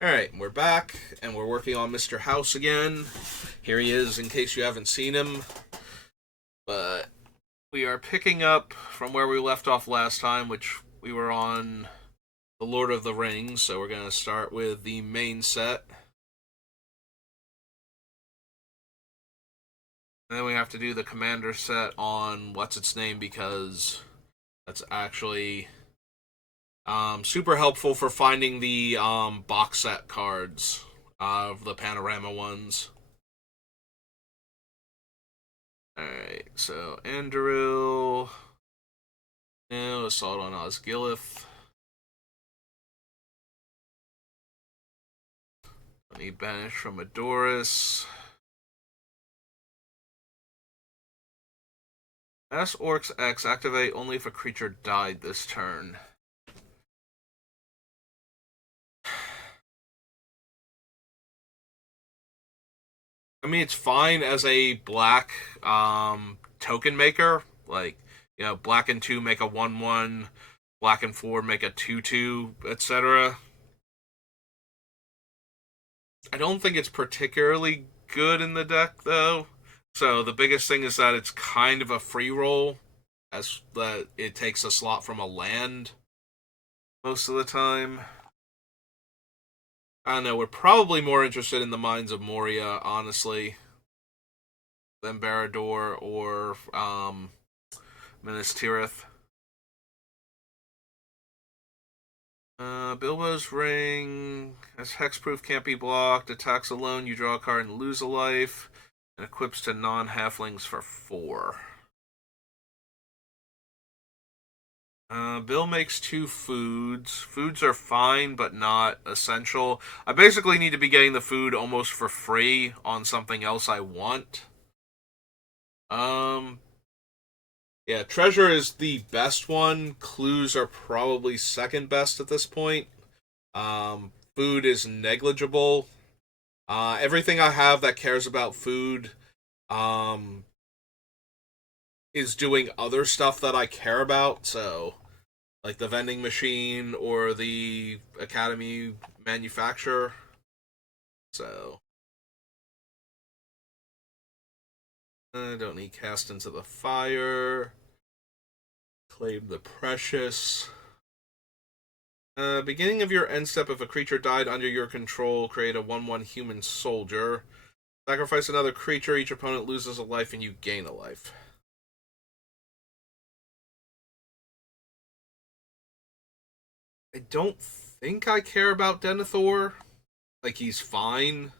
Alright, we're back, and we're working on Mr. House again. Here he is, in case you haven't seen him. But we are picking up from where we left off last time, which we were on The Lord of the Rings, so we're going to start with the main set. And then we have to do the commander set on What's-Its-Name, because that's actually super helpful for finding the box set cards of the panorama ones. Alright, so Anduril. No, Assault on Osgiliath. Need banish from Adoris. Mass Orcs X activate only if a creature died this turn. I mean, it's fine as a black token maker. Like, black and 2 make a 1/1, black and 4 make a 2/2, etc. I don't think it's particularly good in the deck, though. So the biggest thing is that it's kind of a free roll, as that it takes a slot from a land most of the time. I don't know, we're probably more interested in the Mines of Moria, honestly, than Barad-dûr or Minas Tirith. Bilbo's Ring. As hexproof, can't be blocked. Attacks alone, you draw a card and lose a life. And equips to non-halflings for 4. Bill makes 2 foods. Foods are fine, but not essential. I basically need to be getting the food almost for free on something else I want. Yeah, treasure is the best one. Clues are probably second best at this point. Food is negligible. Everything I have that cares about food is doing other stuff that I care about, so like the vending machine or the academy manufacturer. So I don't need Cast into the Fire. Claim the Precious. Beginning of your end step, if a creature died under your control, create a 1/1 human soldier. Sacrifice another creature, each opponent loses a life and you gain a life. I don't think I care about Denethor. Like, he's fine.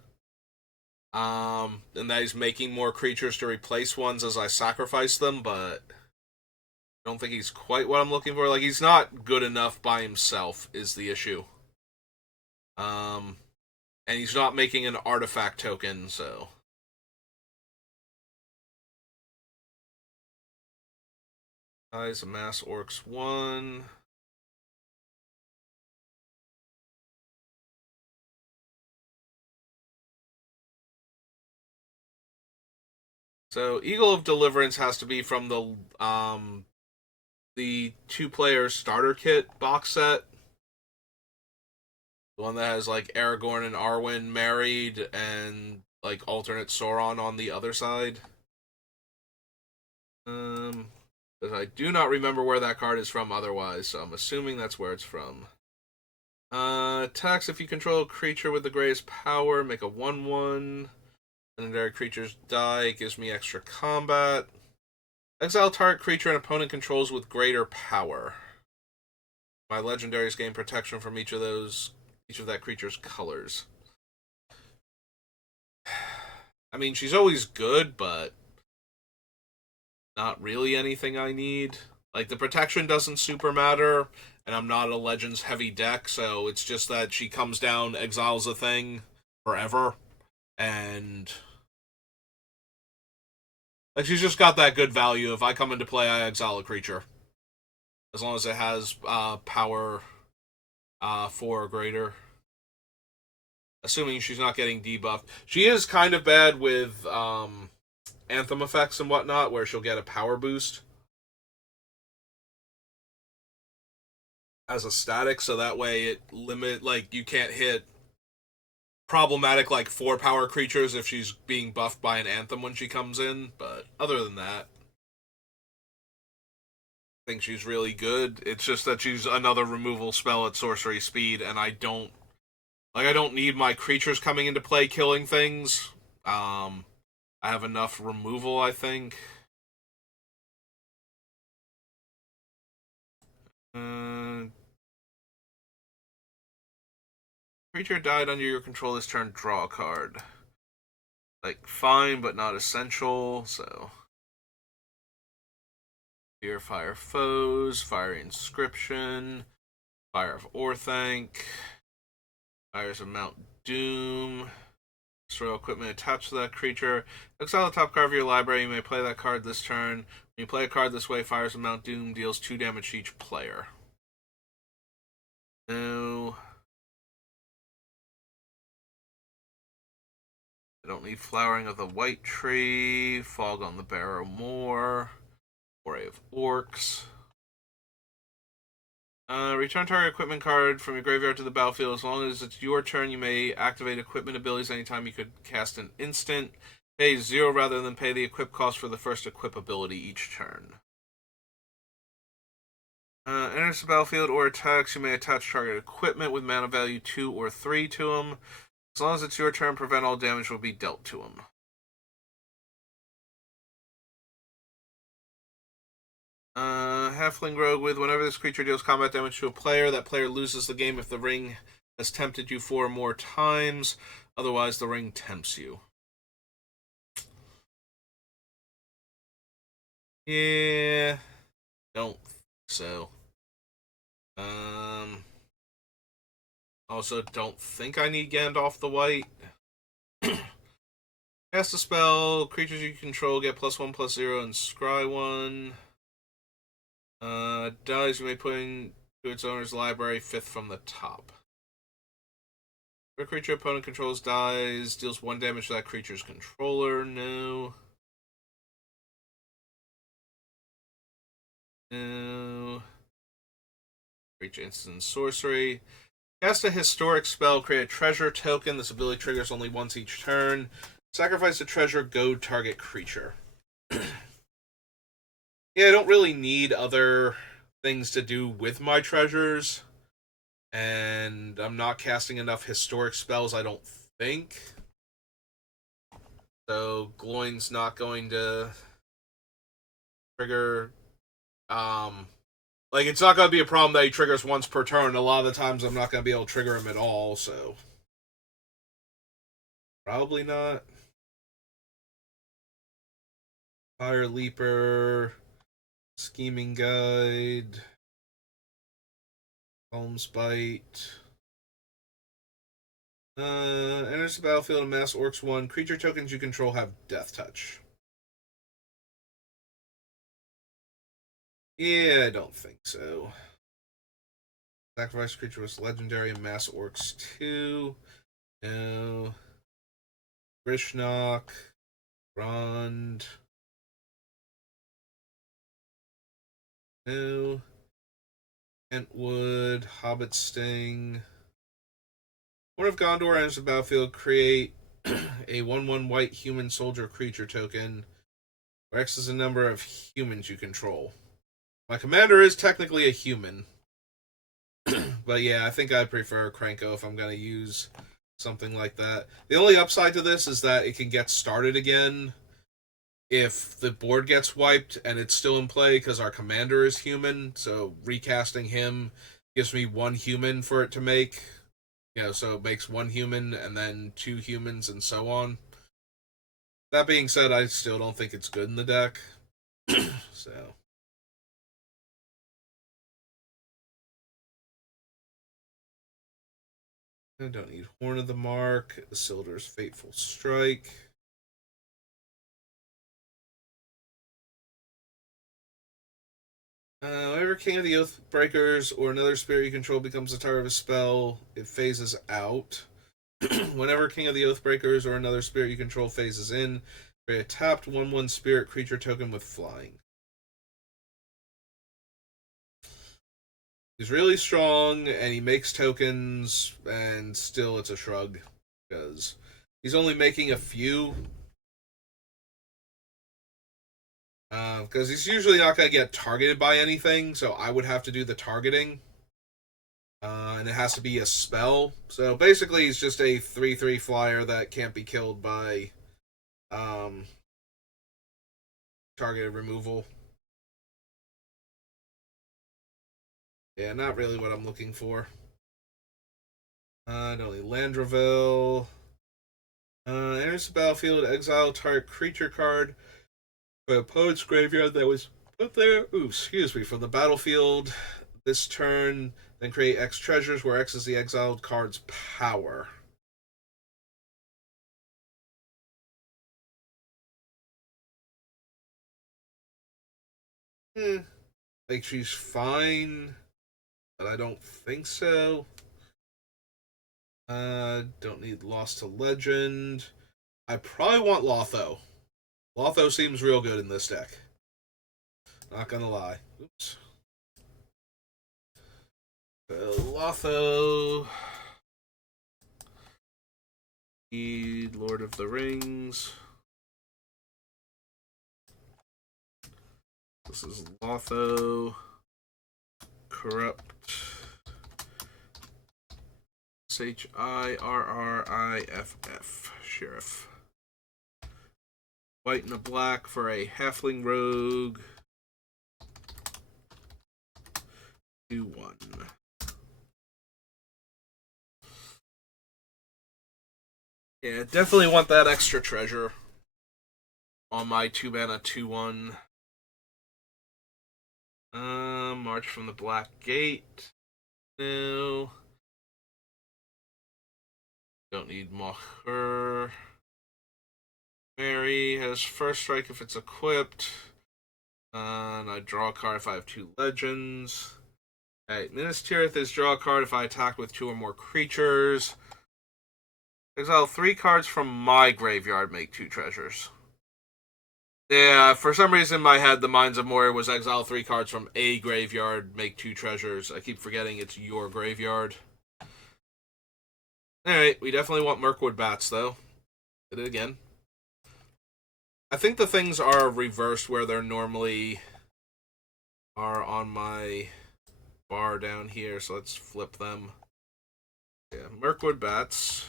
And that he's making more creatures to replace ones as I sacrifice them, but I don't think he's quite what I'm looking for. Like, he's not good enough by himself, is the issue. And he's not making an artifact token, so. Eyes of Mass Orcs 1. So Eagle of Deliverance has to be from the 2-player starter kit box set. The one that has like Aragorn and Arwen married and like alternate Sauron on the other side. But I do not remember where that card is from otherwise, so I'm assuming that's where it's from. Attacks if you control a creature with the greatest power, make a 1/1. Legendary creatures die, it gives me extra combat. Exile target creature an opponent controls with greater power. My legendaries gain protection from each of that creature's colors. I mean, she's always good, but not really anything I need. Like, the protection doesn't super matter, and I'm not a Legends heavy deck, so it's just that she comes down, exiles a thing forever, and like, she's just got that good value. If I come into play, I exile a creature. As long as it has power 4 or greater. Assuming she's not getting debuffed. She is kind of bad with anthem effects and whatnot, where she'll get a power boost as a static, so that way it limit, like, you can't hit problematic like 4-power creatures if she's being buffed by an Anthem when she comes in, but other than that, I think she's really good. It's just that she's another removal spell at sorcery speed, and I don't need my creatures coming into play killing things. I have enough removal, I think. Uh, Creature died under your control this turn, draw a card. Like, fine, but not essential, so. Fear Fire Foes, Fire Inscription, Fire of Orthanc, Fires of Mount Doom, destroy equipment attached to that creature. Exile the top card of your library, you may play that card this turn. When you play a card this way, Fires of Mount Doom deals 2 damage to each player. No. I don't need Flowering of the White Tree, Fog on the Barrow Moor, Foray of Orcs. Return target equipment card from your graveyard to the battlefield. As long as it's your turn, you may activate equipment abilities anytime you could cast an instant. Pay 0 rather than pay the equip cost for the first equip ability each turn. Enters the battlefield or attacks, you may attach target equipment with mana value 2 or 3 to them. As long as it's your turn, prevent all damage will be dealt to them. Halfling Rogue with whenever this creature deals combat damage to a player, that player loses the game if the ring has tempted you 4 or more times. Otherwise, the ring tempts you. Yeah, don't think so. Also, don't think I need Gandalf the White. Cast a spell. Creatures you control get +1/+0 and scry 1. Dies you may put into its owner's library 5th from the top. If a creature opponent controls dies, deals 1 damage to that creature's controller. No. No. Creature instant sorcery. Cast a historic spell, create a treasure token. This ability triggers only once each turn. Sacrifice a treasure, go target creature. Yeah, I don't really need other things to do with my treasures. And I'm not casting enough historic spells, I don't think. So Gloin's not going to trigger. Like, it's not going to be a problem that he triggers once per turn. A lot of the times I'm not going to be able to trigger him at all, so. Probably not. Fire Leaper. Scheming Guide. Helm's Bite. Enters the battlefield and mass orcs 1. Creature tokens you control have Death Touch. Yeah, I don't think so. Sacrifice creature was legendary and mass orcs 2. No. Grishnok. Rond. No. Kentwood. Hobbit Sting. One of Gondor enters the battlefield, create a 1/1 white human soldier creature token, where X is the number of humans you control. My commander is technically a human. But yeah, I think I'd prefer Krenko if I'm going to use something like that. The only upside to this is that it can get started again if the board gets wiped and it's still in play because our commander is human. So recasting him gives me 1 human for it to make. You know, so it makes 1 human and then 2 humans and so on. That being said, I still don't think it's good in the deck. So. I don't need Horn of the Mark. Isildur's Fateful Strike. Whenever King of the Oathbreakers or another spirit you control becomes a target of a spell, it phases out. Whenever King of the Oathbreakers or another spirit you control phases in, create a tapped 1/1 spirit creature token with flying. He's really strong, and he makes tokens, and still it's a shrug. because he's only making a few. Because he's usually not going to get targeted by anything, so I would have to do the targeting. And it has to be a spell. So basically, he's just a 3/3 flyer that can't be killed by targeted removal. Yeah, not really what I'm looking for. Don't need Landraville. Enters the battlefield, exile target creature card from the opponent's graveyard that was put there. Ooh, excuse me, from the battlefield this turn. Then create X treasures, where X is the exiled card's power. Like she's fine, but I don't think so. Don't need Lost to Legend. I probably want Lotho. Lotho seems real good in this deck. Not gonna lie. Oops. Lotho. Need Lord of the Rings. This is Lotho. Corrupt. Shirriff. Sheriff. White and a black for a Halfling Rogue. 2/1. Yeah, definitely want that extra treasure on my 2-mana 2/1. March from the Black Gate. No. Don't need Moher. Mary has first strike if it's equipped. And I draw a card if I have 2 legends. Alright, Minas Tirith is draw a card if I attack with 2 or more creatures. Exile 3 cards from my graveyard, make 2 treasures. Yeah, for some reason in my head, the Mines of Moria was exile 3 cards from a graveyard, make 2 treasures. I keep forgetting it's your graveyard. Alright, we definitely want Mirkwood Bats, though. Did it again. I think the things are reversed where they're normally are on my bar down here, so let's flip them. Yeah, Mirkwood Bats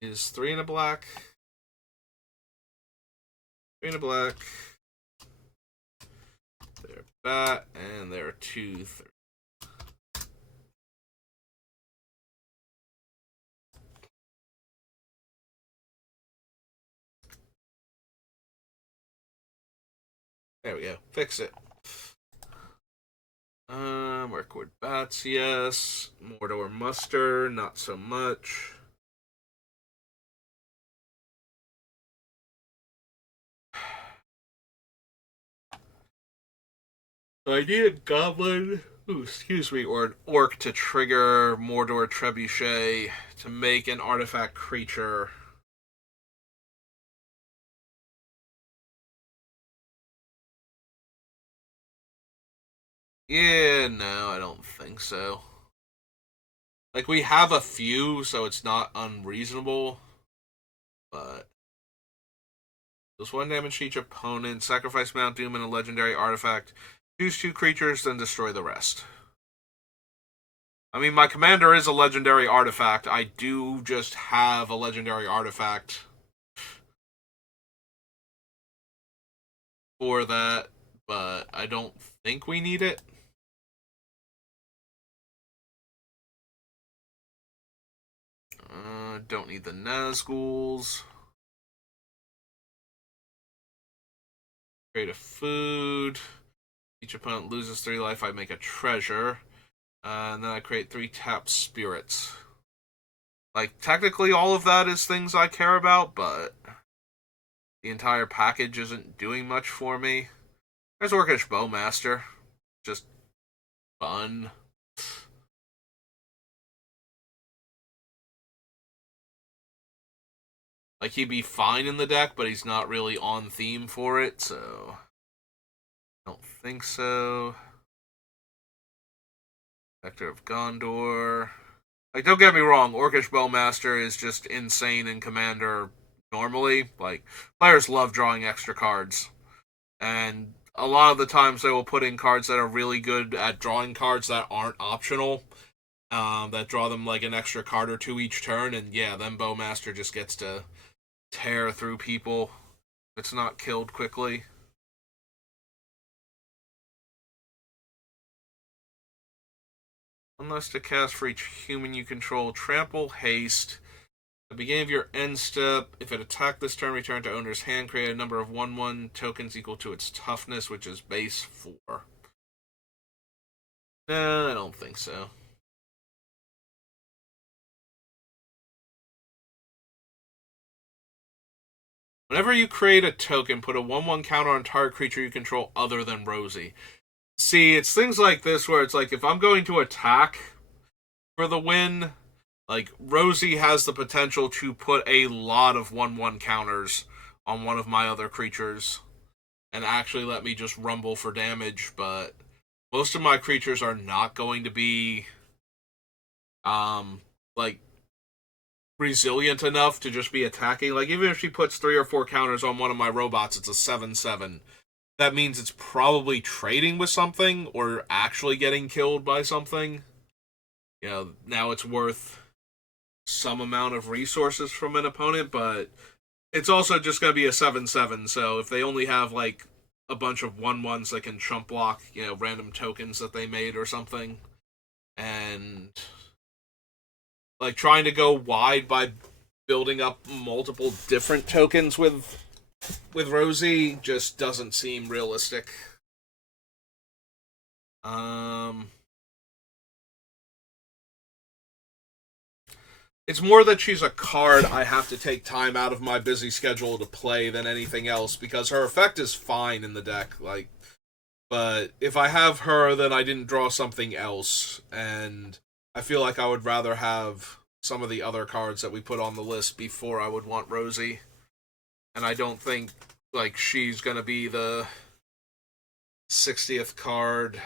is 3 and a black. 3 and a black. They're bat, and they're 2/3. There we go. Fix it. Mirkwood Bats, yes. Mordor Muster, not so much. I need a goblin, excuse me, or an orc to trigger Mordor Trebuchet to make an artifact creature. Yeah, no, I don't think so. Like, we have a few, so it's not unreasonable. But this 1 damage to each opponent, sacrifice Mount Doom and a legendary artifact, choose 2 creatures, then destroy the rest. I mean, my commander is a legendary artifact. I do just have a legendary artifact for that, but I don't think we need it. Don't need the Nazguls. Create a food. Each opponent loses 3 life. I make a treasure. And then I create 3 tap spirits. Like, technically all of that is things I care about, but the entire package isn't doing much for me. There's Orcish Bowmaster. Just fun. Like, he'd be fine in the deck, but he's not really on theme for it, so I don't think so. Vector of Gondor. Like, don't get me wrong, Orcish Bowmaster is just insane in Commander normally. Like, players love drawing extra cards. And a lot of the times they will put in cards that are really good at drawing cards that aren't optional. That draw them like an extra card or two each turn, and yeah, then Bowmaster just gets to tear through people if it's not killed quickly. Unless to cast for each human you control, trample, haste. At the beginning of your end step, if it attacked this turn, return to owner's hand, create a number of 1/1 tokens equal to its toughness, which is base 4. No, I don't think so. Whenever you create a token, put a 1/1 counter on target creature you control other than Rosie. See, it's things like this where it's like, if I'm going to attack for the win, like, Rosie has the potential to put a lot of 1/1 counters on one of my other creatures and actually let me just rumble for damage, but most of my creatures are not going to be, like, resilient enough to just be attacking. Like, even if she puts 3 or 4 counters on one of my robots, it's a 7/7. That means it's probably trading with something or actually getting killed by something. You know, now it's worth some amount of resources from an opponent, but it's also just going to be a 7/7. So if they only have like a bunch of 1/1s that can chump block, you know, random tokens that they made or something, and like trying to go wide by building up multiple different tokens with Rosie just doesn't seem realistic. It's more that she's a card I have to take time out of my busy schedule to play than anything else, because her effect is fine in the deck. Like, but if I have her, then I didn't draw something else, and I feel like I would rather have some of the other cards that we put on the list before I would want Rosie. And I don't think like she's gonna be the 60th card.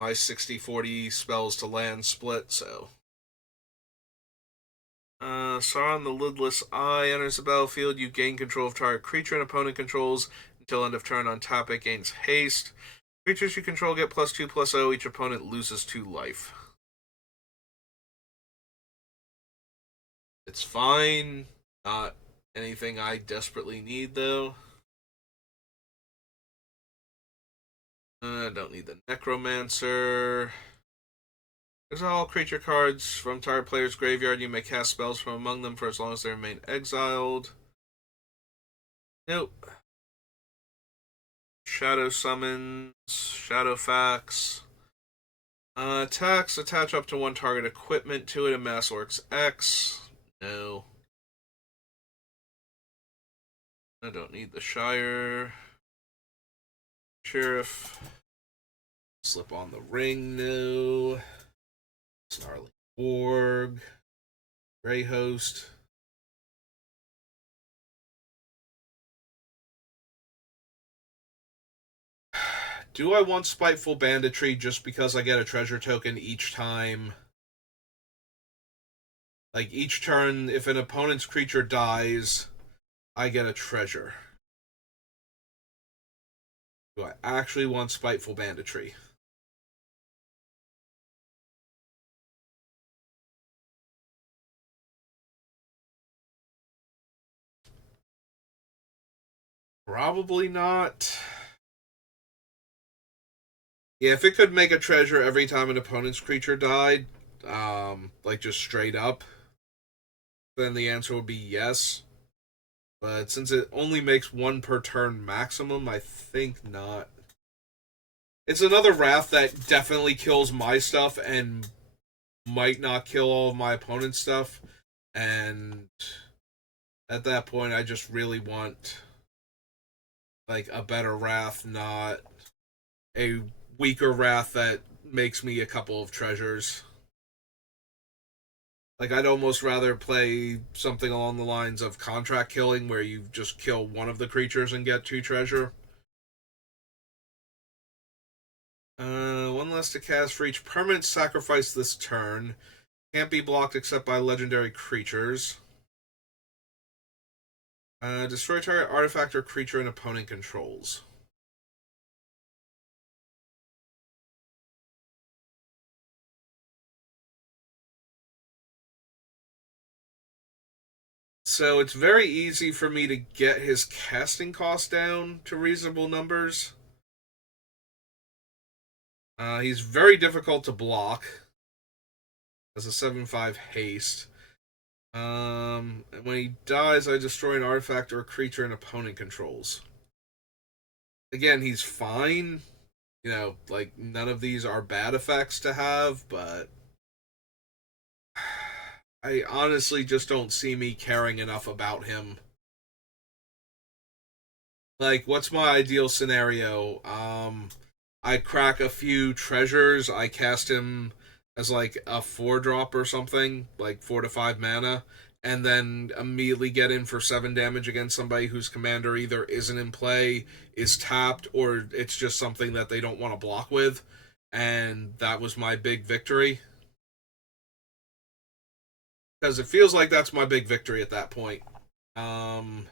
My 60/40 spells to land split, so. Sauron the Lidless Eye enters the battlefield. You gain control of target creature and opponent controls until end of turn. On top, it gains haste. Creatures you control get +2/+0. Each opponent loses 2 life. It's fine. Not anything I desperately need, though. I don't need the Necromancer. There's all creature cards from target player's graveyard. You may cast spells from among them for as long as they remain exiled. Nope. Shadow Summons, Shadowfax. Attacks, attach up to 1 target equipment to it in Mass Orcs X. No. I don't need the Shire. Sheriff. Slip on the Ring, no. Snarling Org. Grey Host. Do I want Spiteful Banditry just because I get a treasure token each time? Like, each turn, if an opponent's creature dies, I get a treasure. Do I actually want Spiteful Banditry? Probably not. Yeah, if it could make a treasure every time an opponent's creature died, like just straight up, then the answer would be yes. But since it only makes 1 per turn maximum, I think not. It's another Wrath that definitely kills my stuff and might not kill all of my opponent's stuff. And at that point, I just really want like a better Wrath, not a weaker Wrath that makes me a couple of treasures. Like, I'd almost rather play something along the lines of Contract Killing, where you just kill one of the creatures and get 2 treasure. 1 less to cast for each permanent sacrifice this turn. Can't be blocked except by legendary creatures. Destroy target artifact or creature an opponent controls. So it's very easy for me to get his casting cost down to reasonable numbers. He's very difficult to block as a 7/5 haste. And when he dies, I destroy an artifact or a creature an opponent controls. Again, he's fine. You know, like, none of these are bad effects to have, but I honestly just don't see me caring enough about him. Like, what's my ideal scenario? I crack a few treasures, I cast him as like a 4 drop or something, like 4 to 5 mana, and then immediately get in for 7 damage against somebody whose commander either isn't in play, is tapped, or it's just something that they don't want to block with. And that was my big victory. Because it feels like that's my big victory at that point. Um,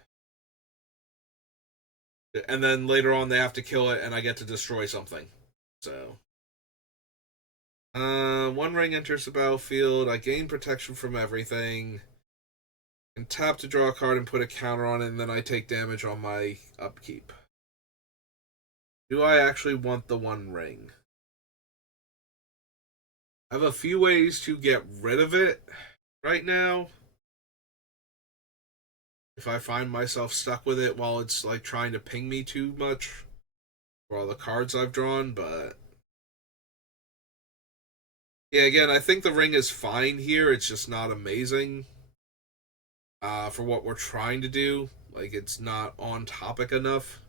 and then later on they have to kill it, and I get to destroy something. So, one ring enters the battlefield. I gain protection from everything. And tap to draw a card and put a counter on it, and then I take damage on my upkeep. Do I actually want the One Ring? I have a few ways to get rid of it right now. If I find myself stuck with it while it's like trying to ping me too much for all the cards I've drawn, but yeah, again, I think the ring is fine here. It's just not amazing for what we're trying to do. Like, it's not on topic enough.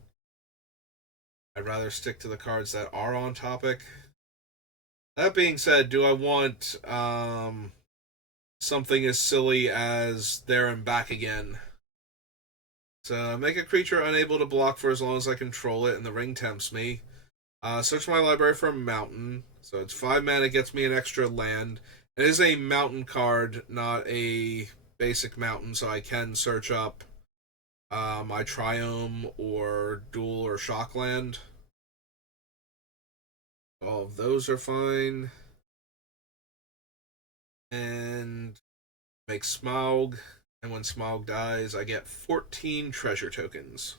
I'd rather stick to the cards that are on topic. That being said, do I want something as silly as there and back again? So, make a creature unable to block for as long as I control it, and the ring tempts me. Search my library for a mountain. So it's 5 mana, gets me an extra land. It is a mountain card, not a basic mountain, so I can search up my Triome or Dual or Shockland. All of those are fine. And make Smaug. And when Smaug dies, I get 14 treasure tokens.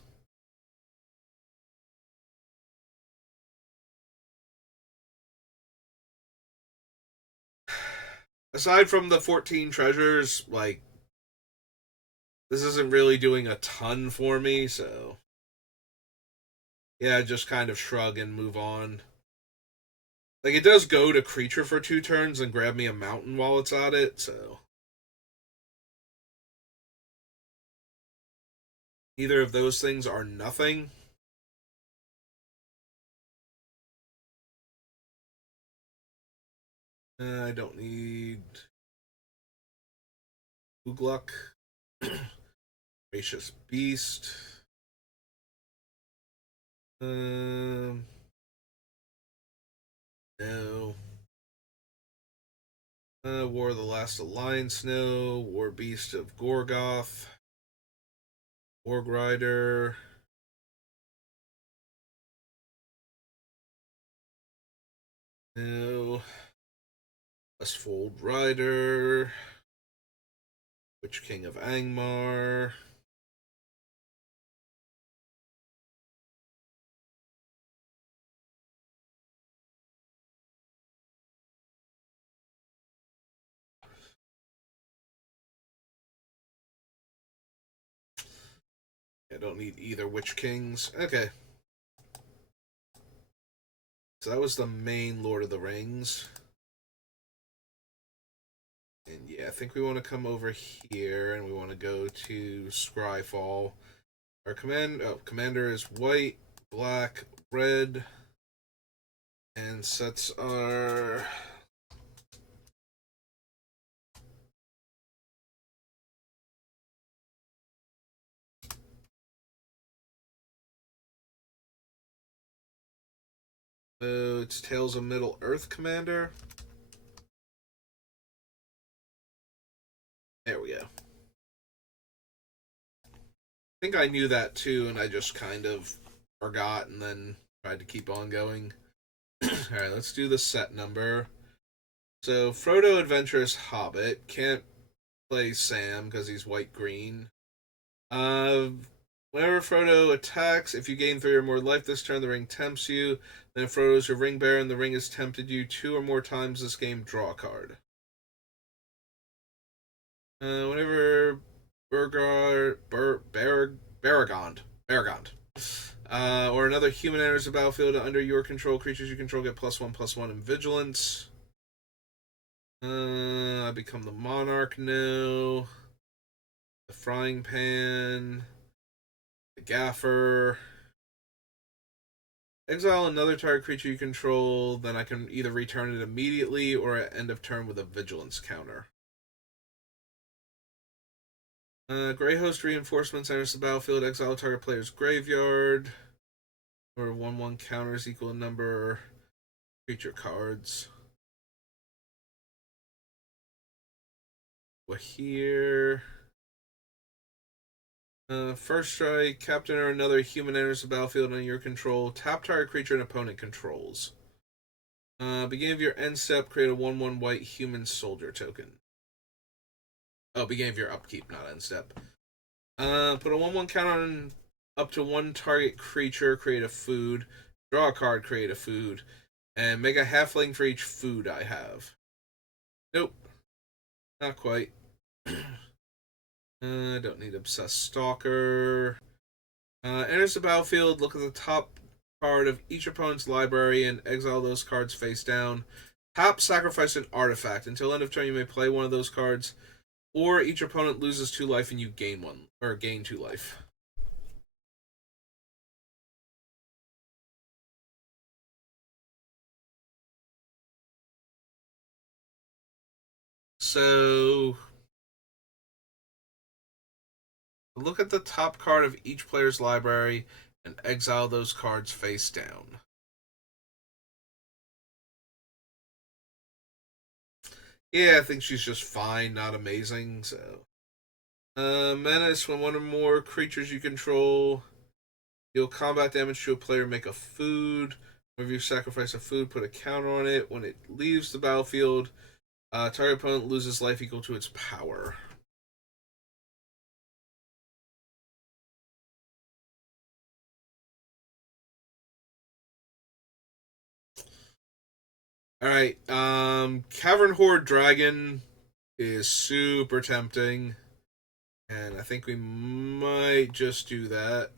Aside from the 14 treasures, like, this isn't really doing a ton for me, so yeah, just kind of shrug and move on. Like, it does go to creature for 2 turns and grab me a mountain while it's at it, so either of those things are nothing. I don't need Ugluck. Gracious Beast. No. War of the Last Alliance, no. War Beast of Gorgoth. Org Rider. No. Westfold Rider. Witch King of Angmar. I don't need either Witch Kings. Okay. So that was the main Lord of the Rings. And yeah, I think we want to come over here and we want to go to Scryfall. Our commander is white, black, red, and sets our it's Tales of Middle Earth Commander. There we go. I think I knew that too, and I just kind of forgot and then tried to keep on going. Alright, let's do the set number. So, Frodo Adventurous Hobbit can't play Sam because he's white-green. Whenever Frodo attacks, if you gain 3 or more life this turn, the ring tempts you. Then if Frodo's your ring bearer and the ring has tempted you 2 or more times this game, draw a card. Whenever Baragond, or another human enters the battlefield under your control, creatures you control get +1/+1 in vigilance. I become the monarch now. The frying pan. The gaffer. Exile another target creature you control, then I can either return it immediately or at end of turn with a vigilance counter. Grey Host reinforcements enters the battlefield, exile target player's graveyard. Or 1/1 counters equal number creature cards. We're here. First strike, captain or another human enters the battlefield under your control. Tap target creature an opponent controls. Beginning of your end step, create a 1/1 white human soldier token. Oh, beginning of your upkeep, not end step. Put a 1/1 count on up to 1 target creature, create a food. Draw a card, create a food. And make a halfling for each food I have. Nope. Not quite. Don't need Obsessed Stalker. Enters the battlefield, look at the top card of each opponent's library and exile those cards face down. Tap, sacrifice an artifact. Until end of turn, you may play one of those cards. Or each opponent loses 2 life and you gain 1, or gain 2 life. So, look at the top card of each player's library and exile those cards face down. Yeah, I think she's just fine, not amazing, so. Menace, when one or more creatures you control deal combat damage to a player, make a food. Whenever you sacrifice a food, put a counter on it. When it leaves the battlefield, target opponent loses life equal to its power. Alright, Cavern Horde Dragon is super tempting. And I think we might just do that.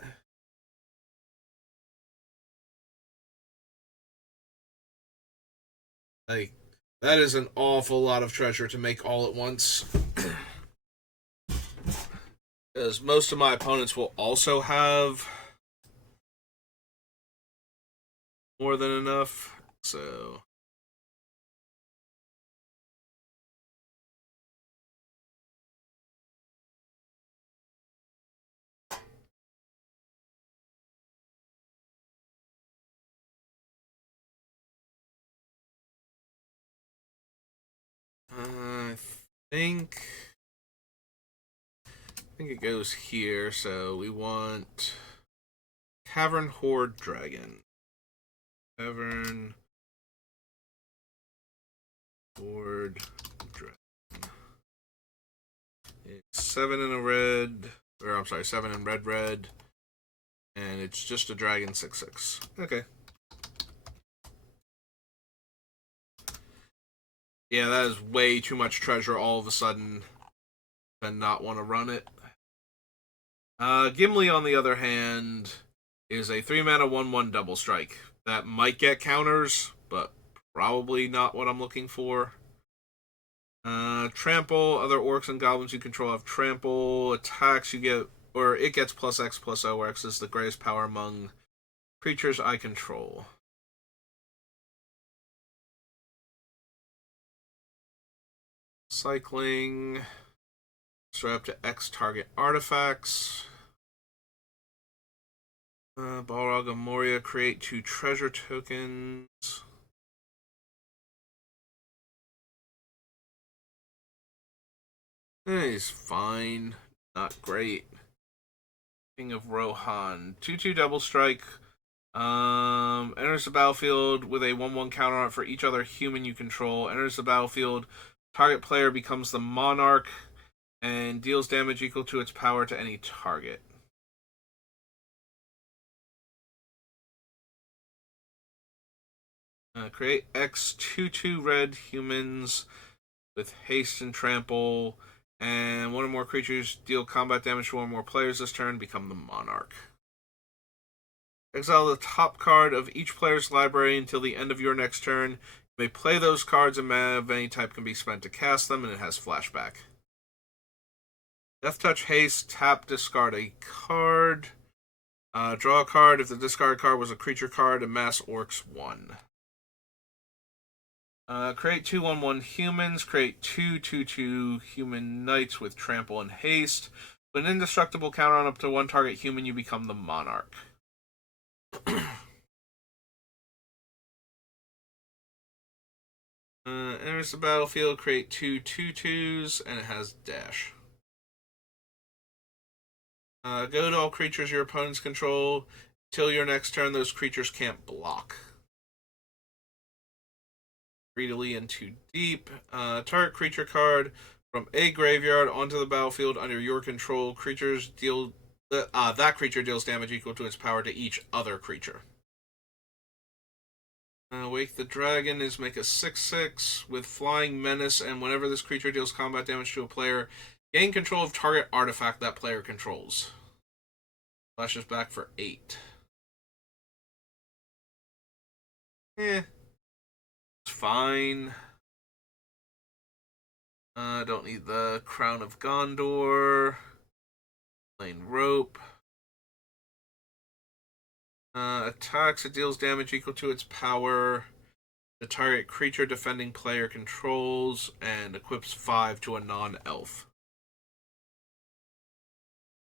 Like, that is an awful lot of treasure to make all at once. Because most of my opponents will also have more than enough. So. I think it goes here. So we want Cavern Horde Dragon. Cavern Horde Dragon. It's 7 in a red, or I'm sorry, 7 in red, and it's just a dragon 6/6. Okay. Yeah, that is way too much treasure all of a sudden to not want to run it. Gimli, on the other hand, is a 3-mana 1/1 double strike. That might get counters, but probably not what I'm looking for. Trample, other orcs and goblins you control have trample. Attacks you get, or it gets +X/+O, where X is the greatest power among creatures I control. Cycling. So up to X target artifacts. Balrog of Moria, create 2 treasure tokens. He's fine. Not great. King of Rohan. 2/2 double strike. Enters the battlefield with a 1/1 counter on it for each other human you control. Enters the battlefield. Target player becomes the monarch and deals damage equal to its power to any target. Create X 2/2 red humans with haste and trample, and one or more creatures deal combat damage to one or more players this turn, become the monarch. Exile the top card of each player's library until the end of your next turn. You may play those cards, and mana of any type can be spent to cast them, and it has flashback. Death Touch Haste, tap, discard a card. Draw a card if the discard card was a creature card, and Mass Orcs 1. Create 2/1/1 humans. Create 2/2/2 human knights with trample and haste. With an indestructible counter on up to one target human, you become the monarch. Enters the battlefield. Create 2/2/2s, and it has dash. Go to all creatures your opponents control. Till your next turn, those creatures can't block. Greedily and too deep. Target creature card from a graveyard onto the battlefield under your control. Creatures deal that creature deals damage equal to its power to each other creature. Wake the Dragon is make a 6/6 with Flying Menace, and whenever this creature deals combat damage to a player, gain control of target artifact that player controls. Flashes back for 8. It's fine. Don't need the Crown of Gondor. Plain Rope. Attacks, it deals damage equal to its power. The target creature defending player controls, and equips 5 to a non-elf.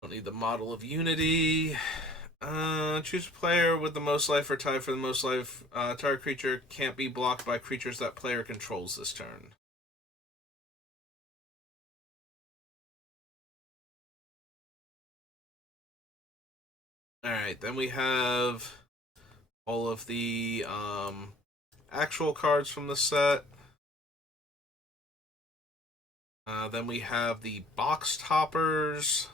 Don't need the Model of Unity. Choose a player with the most life or tie for the most life. Target creature can't be blocked by creatures that player controls this turn. Alright, then we have all of the actual cards from the set. Then we have the box toppers.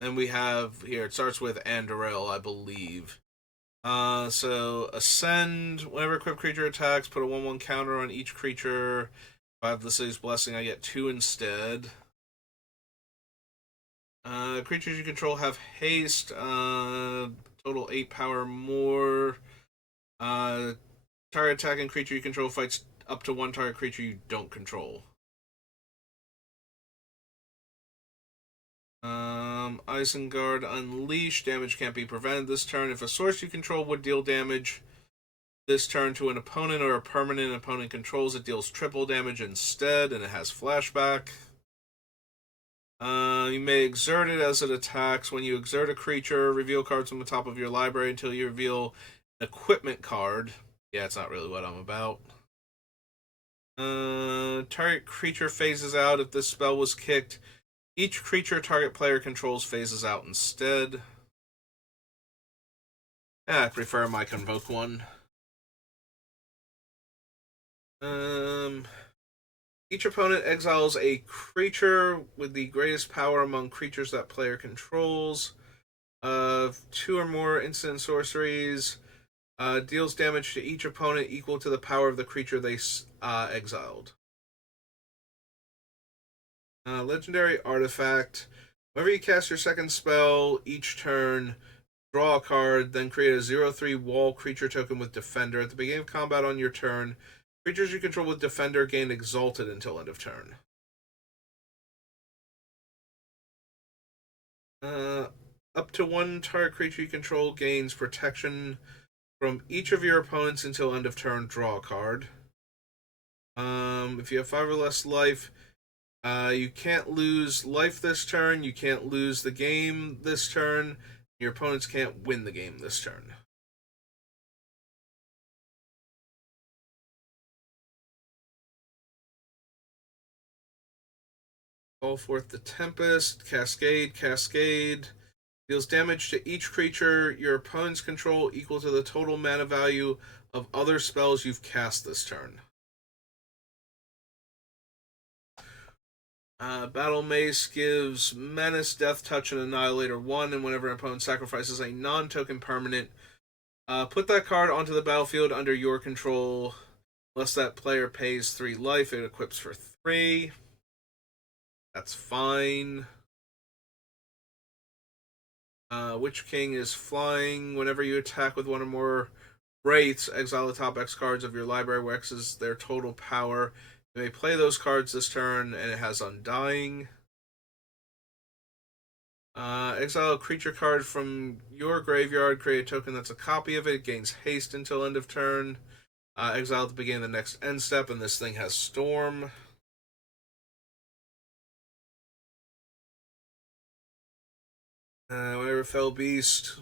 Then we have here, it starts with Andoril, I believe. So Ascend, whenever equipped creature attacks, put a 1/1 counter on each creature. If I have the City's Blessing, I get 2 instead. Creatures you control have haste, total 8 power more. Target attacking creature you control fights up to one target creature you don't control. Isengard Unleashed. Damage can't be prevented this turn. If a source you control would deal damage this turn to an opponent or a permanent opponent controls, it deals triple damage instead, and it has flashback. You may exert it as it attacks. When you exert a creature, reveal cards from the top of your library until you reveal an equipment card. Yeah, it's not really what I'm about. Target creature phases out if this spell was kicked. Each creature target player controls phases out instead. I prefer my Convoke one. Each opponent exiles a creature with the greatest power among creatures that player controls. 2 or more instant sorceries. Deals damage to each opponent equal to the power of the creature they exiled. Legendary Artifact. Whenever you cast your second spell each turn, draw a card, then create a 0/3 wall creature token with Defender. At the beginning of combat on your turn, creatures you control with Defender gain Exalted until end of turn. Up to one target creature you control gains protection from each of your opponents until end of turn. Draw a card. If you have 5 or less life, you can't lose life this turn. You can't lose the game this turn. Your opponents can't win the game this turn. Call forth the Tempest. Cascade, Cascade. Deals damage to each creature your opponents control equal to the total mana value of other spells you've cast this turn. Battle Mace gives Menace, Death Touch, and Annihilator 1, and whenever an opponent sacrifices a non-token permanent, put that card onto the battlefield under your control. Unless that player pays 3 life, it equips for 3. That's fine. Witch King is flying. Whenever you attack with one or more Wraiths, exile the top X cards of your library, where X is their total power. You may play those cards this turn, and it has Undying. Exile a creature card from your graveyard, create a token that's a copy of it, it gains haste until end of turn. Exile at the beginning of the next end step, and this thing has Storm. Whenever Fell Beast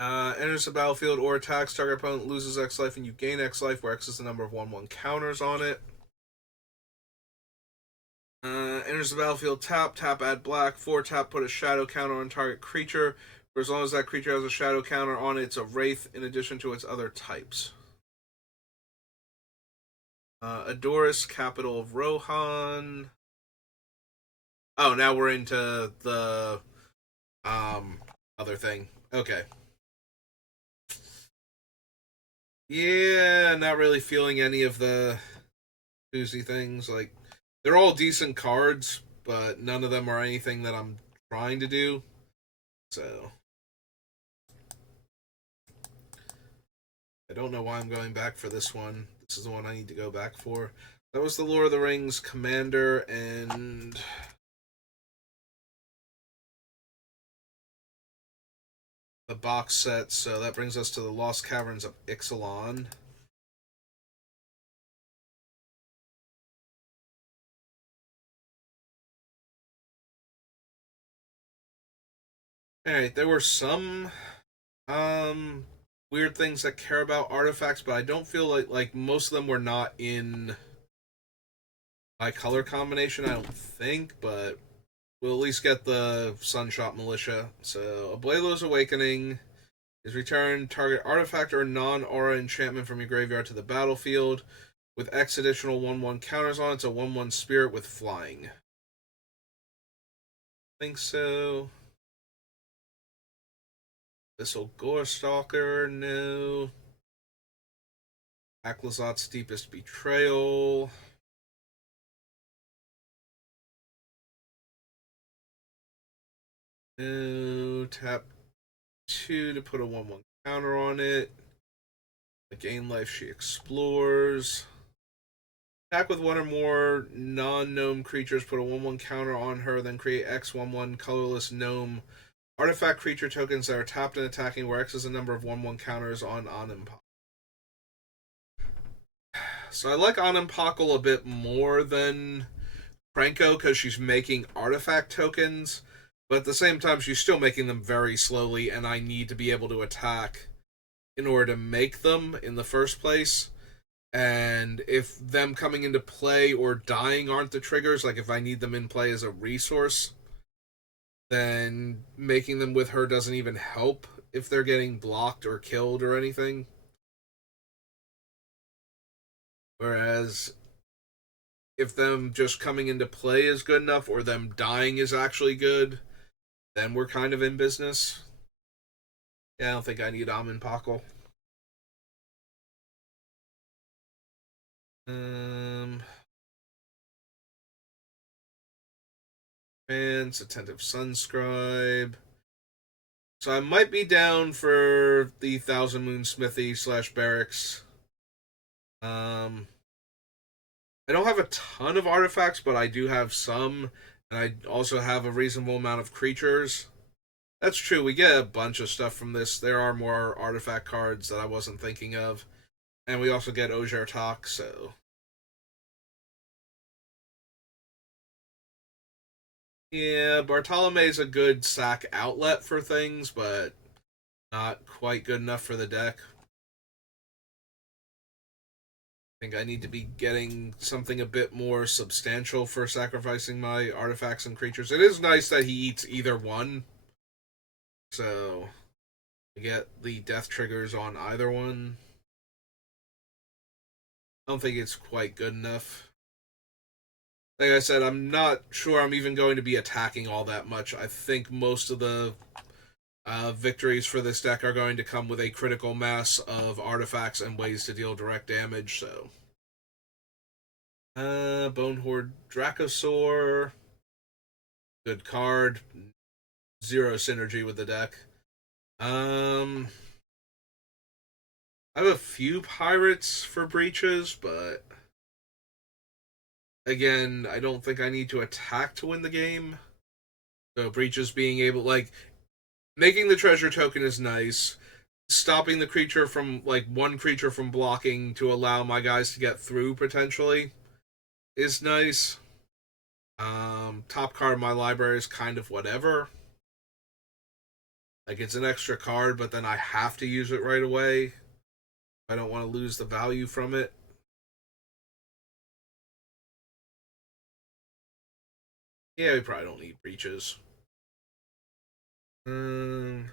enters the battlefield or attacks, target opponent loses X life and you gain X life, where X is the number of 1/1 counters on it. Enters the battlefield, tap, add black, 4 tap, put a shadow counter on target creature. For as long as that creature has a shadow counter on it, it's a Wraith in addition to its other types. Adoris, capital of Rohan. Oh, now we're into the other thing. Okay. Yeah, not really feeling any of the boozy things. Like, they're all decent cards, but none of them are anything that I'm trying to do. So I don't know why I'm going back for this one. This is the one I need to go back for. That was the Lord of the Rings Commander and the box set. So that brings us to the Lost Caverns of Ixalan. Alright, there were some weird things that care about artifacts, but I don't feel like most of them were not in my color combination, I don't think, but we'll at least get the Sunshot Militia. So Ablaelo's Awakening is return target artifact or non-aura enchantment from your graveyard to the battlefield with X additional 1/1 counters on it. It's a 1/1 spirit with flying. I think so. This'll Gorestalker, no. Aklazot's Deepest Betrayal. No. Tap 2 to put a 1/1 counter on it. The gain life she explores. Attack with one or more non-gnome creatures, put a 1/1 counter on her, then create X 1/1 colorless gnome artifact creature tokens that are tapped and attacking, where X is the number of 1/1 counters on Animpakal. So I like Animpakal a bit more than Franco because she's making artifact tokens, but at the same time she's still making them very slowly, and I need to be able to attack in order to make them in the first place. And if them coming into play or dying aren't the triggers, like if I need them in play as a resource, then making them with her doesn't even help if they're getting blocked or killed or anything. Whereas if them just coming into play is good enough, or them dying is actually good, then we're kind of in business. Yeah, I don't think I need Animpakal. Fans, Attentive Sunscribe. So I might be down for the Thousand Moon Smithy / Barracks. I don't have a ton of artifacts, but I do have some, and I also have a reasonable amount of creatures. That's true, we get a bunch of stuff from this. There are more artifact cards that I wasn't thinking of. And we also get Ojertok, so... Yeah, Bartolome's a good sack outlet for things, but not quite good enough for the deck. think I need to be getting something a bit more substantial for sacrificing my artifacts and creatures. It is nice that he eats either one, so I get the death triggers on either one. I don't think it's quite good enough. Like I said, I'm not sure I'm even going to be attacking all that much. I think most of the victories for this deck are going to come with a critical mass of artifacts and ways to deal direct damage, so. Bonehorde Dracosaur. Good card. Zero synergy with the deck. I have a few pirates for breaches, but again, I don't think I need to attack to win the game. So breaches being able, like, making the treasure token is nice. Stopping the creature from, like, one creature from blocking to allow my guys to get through potentially is nice. Top card in my library is kind of whatever. Like, it's an extra card, but then I have to use it right away. I don't want to lose the value from it. Yeah, we probably don't need breaches. Don't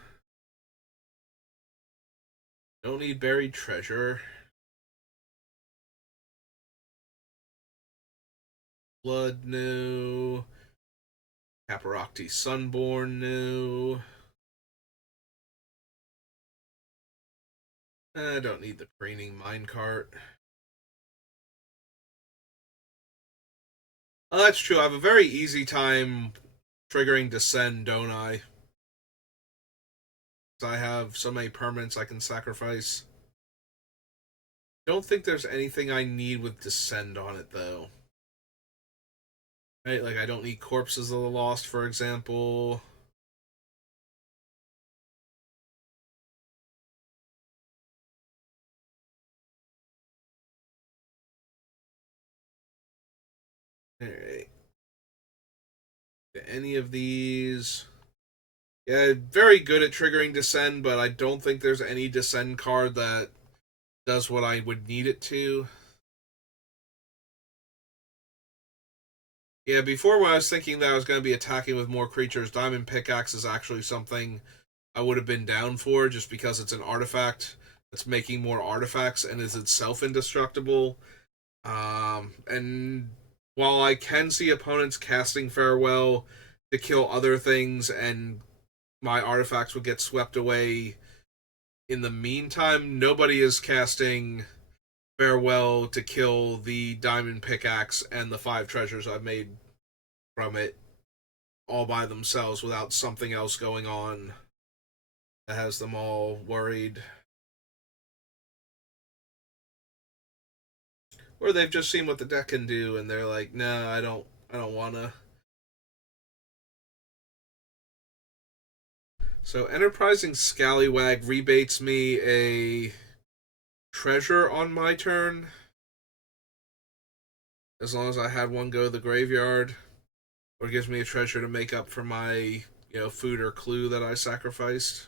need buried treasure. Blood, no. Caparocti Sunborn, no. I don't need the Preening Minecart. Oh, that's true. I have a very easy time triggering Descend, don't I? I have so many permanents I can sacrifice. Don't think there's anything I need with Descend on it, though. Right, like I don't need Corpses of the Lost, for example. Alright. Any of these. Yeah, very good at triggering Descend, but I don't think there's any Descend card that does what I would need it to. Yeah, before when I was thinking that I was going to be attacking with more creatures, Diamond Pickaxe is actually something I would have been down for just because it's an artifact that's making more artifacts and is itself indestructible. And while I can see opponents casting Farewell to kill other things and my artifacts would get swept away in the meantime, nobody is casting Farewell to kill the Diamond Pickaxe and the 5 treasures I've made from it all by themselves without something else going on that has them all worried. Or they've just seen what the deck can do and they're like, nah, I don't wanna. So Enterprising Scallywag rebates me a treasure on my turn. As long as I had one go to the graveyard. Or gives me a treasure to make up for my, food or clue that I sacrificed.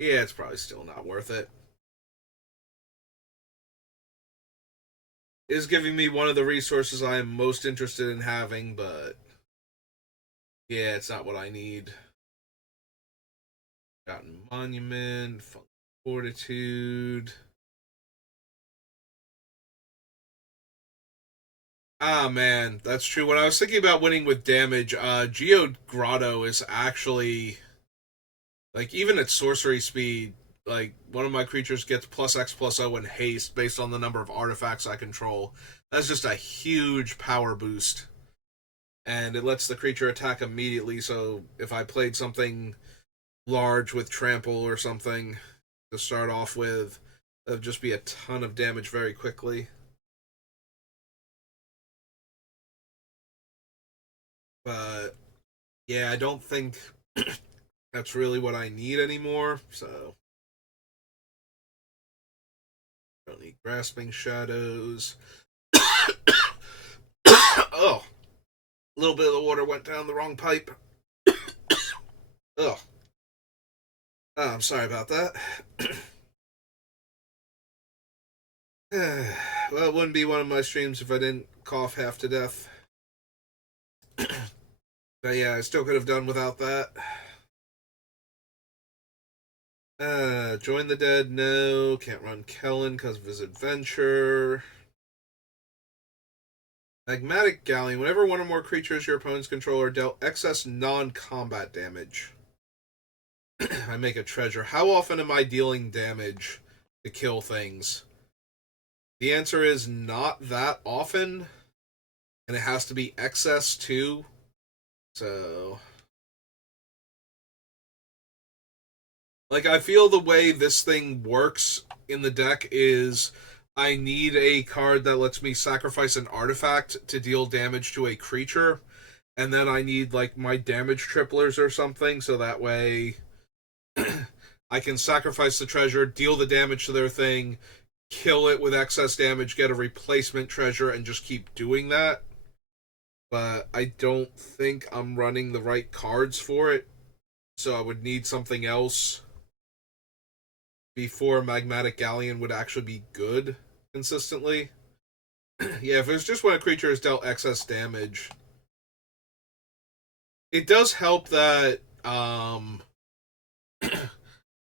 Yeah, it's probably still not worth it. It is giving me one of the resources I am most interested in having, but yeah, it's not what I need. Gotten Monument, Fortitude. Ah, man, that's true. When I was thinking about winning with damage, Geode Grotto is actually, like, even at sorcery speed, like, one of my creatures gets +X+O and haste based on the number of artifacts I control. That's just a huge power boost. And it lets the creature attack immediately, so if I played something large with trample or something to start off with, that'd just be a ton of damage very quickly. But yeah, I don't think that's really what I need anymore, so don't need Grasping Shadows. Oh, a little bit of the water went down the wrong pipe. Oh, Oh, I'm sorry about that. Well, it wouldn't be one of my streams if I didn't cough half to death. But yeah, I still could have done without that. Join the Dead, no. Can't run Kellen because of his adventure. Magmatic Galleon. Whenever one or more creatures your opponent's control are dealt excess non-combat damage, I make a treasure. How often am I dealing damage to kill things? The answer is not that often, and it has to be excess too. So, like, I feel the way this thing works in the deck is I need a card that lets me sacrifice an artifact to deal damage to a creature, and then I need, like, my damage triplers or something, so that way I can sacrifice the treasure, deal the damage to their thing, kill it with excess damage, get a replacement treasure, and just keep doing that. But I don't think I'm running the right cards for it, so I would need something else before Magmatic Galleon would actually be good consistently. Yeah, if it's just when a creature is dealt excess damage, it does help that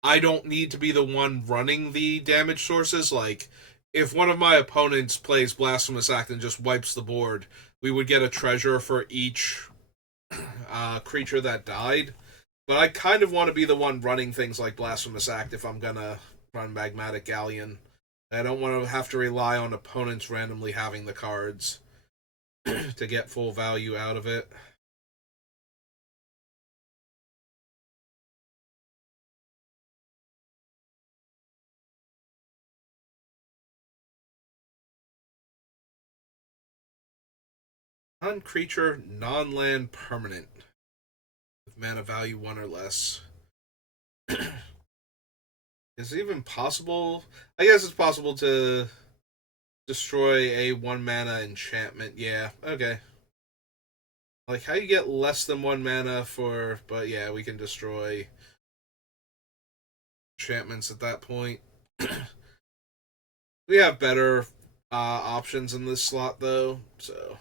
I don't need to be the one running the damage sources. Like, if one of my opponents plays Blasphemous Act and just wipes the board, we would get a treasure for each creature that died. But I kind of want to be the one running things like Blasphemous Act if I'm gonna run Magmatic Galleon. I don't want to have to rely on opponents randomly having the cards to get full value out of it. Non-creature, non-land permanent with mana value 1 or less. Is it even possible? I guess it's possible to destroy a 1 mana enchantment. Yeah, okay. Like, how you get less than 1 mana for... But yeah, we can destroy enchantments at that point. We have better options in this slot, though, so...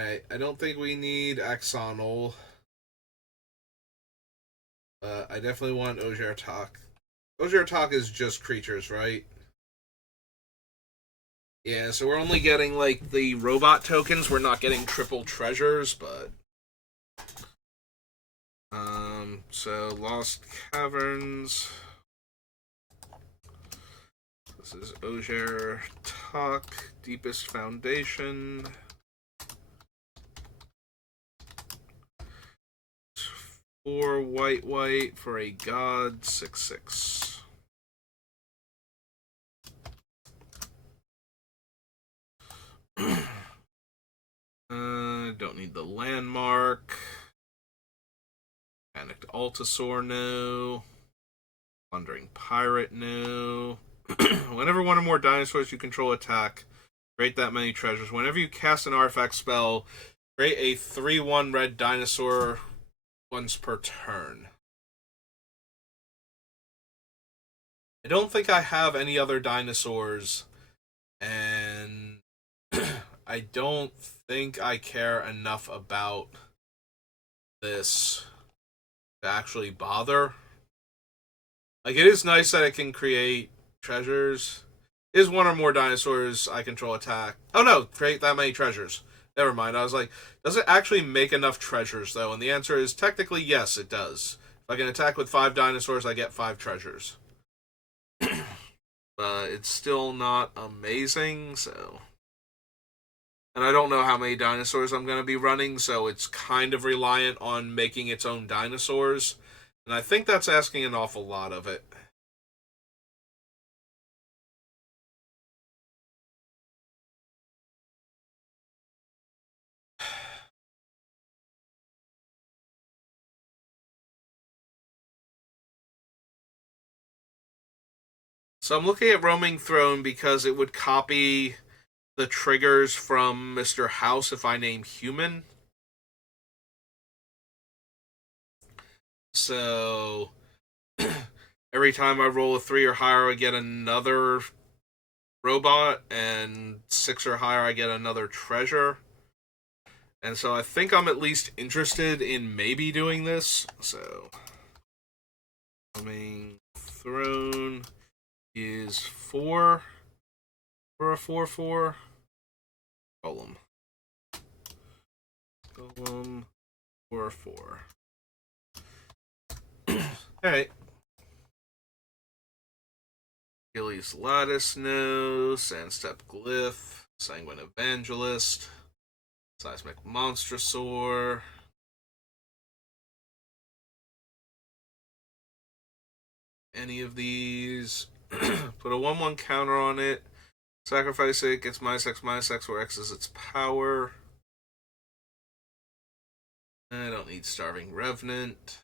Alright, I don't think we need Axonal. I definitely want Ojertok. Ojertok is just creatures, right? Yeah, so we're only getting, like, the robot tokens. We're not getting triple treasures, but... So Lost Caverns. This is Ojertok, Deepest Foundation. 4 white for a god, 6/6. Don't need the landmark. Panicked Altasaur, no. Plundering Pirate, no. Whenever one or more dinosaurs you control attack, create that many treasures. Whenever you cast an artifact spell, create a 3/1 red dinosaur once per turn. I don't think I have any other dinosaurs, and I don't think I care enough about this to actually bother. Like, it is nice that it can create treasures. Is one or more dinosaurs I control attack? Oh no, create that many treasures. Never mind. I was like, does it actually make enough treasures, though? And the answer is technically yes, it does. If I can attack with 5 dinosaurs, I get 5 treasures. But it's still not amazing, so... And I don't know how many dinosaurs I'm going to be running, so it's kind of reliant on making its own dinosaurs. And I think that's asking an awful lot of it. So I'm looking at Roaming Throne because it would copy the triggers from Mr. House if I name human. So Every time I roll a 3 or higher, I get another robot, and 6 or higher, I get another treasure. And so I think I'm at least interested in maybe doing this. So, coming throne is 4 for a 4/4. Golem. Golem 4/4. Alright. Achilles Lattice, no. Sandstep Glyph. Sanguine Evangelist. Seismic Monstrosaur. Any of these. Put a 1/1 counter on it. Sacrifice it. Gets -X, where X is its power. I don't need Starving Revenant.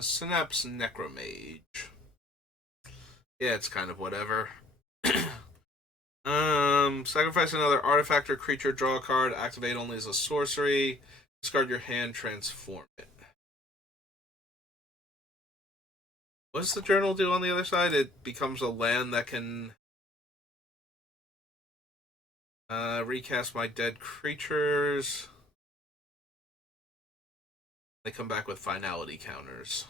Synapse Necromage. Yeah, it's kind of whatever. Sacrifice another artifact or creature, draw a card, activate only as a sorcery, discard your hand, transform it. What does the journal do on the other side? It becomes a land that can recast my dead creatures. They come back with finality counters.